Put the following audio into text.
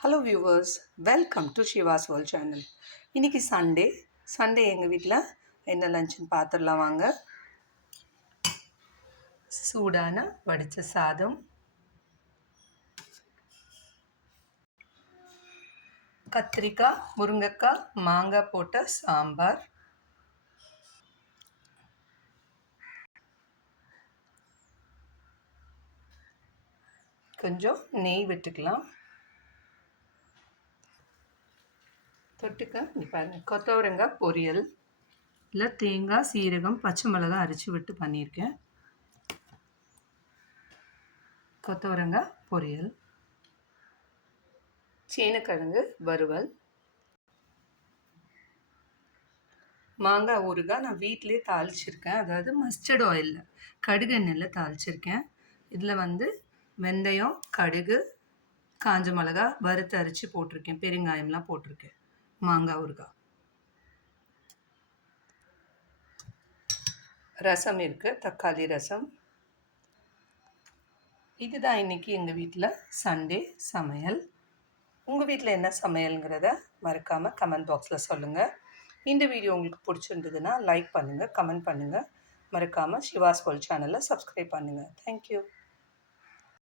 Hello viewers, welcome to Shiva's world channel. இன்றைக்கி Sunday எங்கள் வீட்டில் என்ன லஞ்சுன்னு பார்த்துடலாம் வாங்க. சூடான வடித்த சாதம், கத்திரிக்காய், முருங்கைக்காய், மாங்காய் போட்ட சாம்பார், கொஞ்சம் நெய் விட்டுக்கலாம். தொட்டுக்க பாருங்கள், கொத்தவரங்காய் பொரியல், இல்லை தேங்காய், சீரகம், பச்சை மிளகாய் அரைச்சி விட்டு பண்ணியிருக்கேன். கொத்தவரங்காய் பொரியல், சேனக்கிழங்கு வறுவல், மாங்காய் ஊறுகாய் நான் வீட்டிலே தாளிச்சிருக்கேன். அதாவது மஸ்டர்ட் ஆயிலில், கடுகு எண்ணெயில் தாளிச்சிருக்கேன். இதில் வெந்தயம், கடுகு, காஞ்ச மிளகா வறுத்து அரைச்சி போட்டிருக்கேன். பெருங்காயம்லாம் போட்டிருக்கேன். மாங்காய் ஊறுகாய், ரசம் இருக்குது, தக்காளி ரசம். இதுதான் இன்றைக்கி எங்கள் வீட்டில் சண்டே சமையல். உங்கள் வீட்டில் என்ன சமையலுங்கிறத மறக்காமல் கமெண்ட் பாக்ஸில் சொல்லுங்கள். இந்த வீடியோ உங்களுக்கு பிடிச்சிருந்ததுன்னா லைக் பண்ணுங்கள், கமெண்ட் பண்ணுங்கள். மறக்காமல் ஷிவாஸ் வேர்ல்ட் சேனலை சப்ஸ்கிரைப் பண்ணுங்கள். தேங்க்யூ.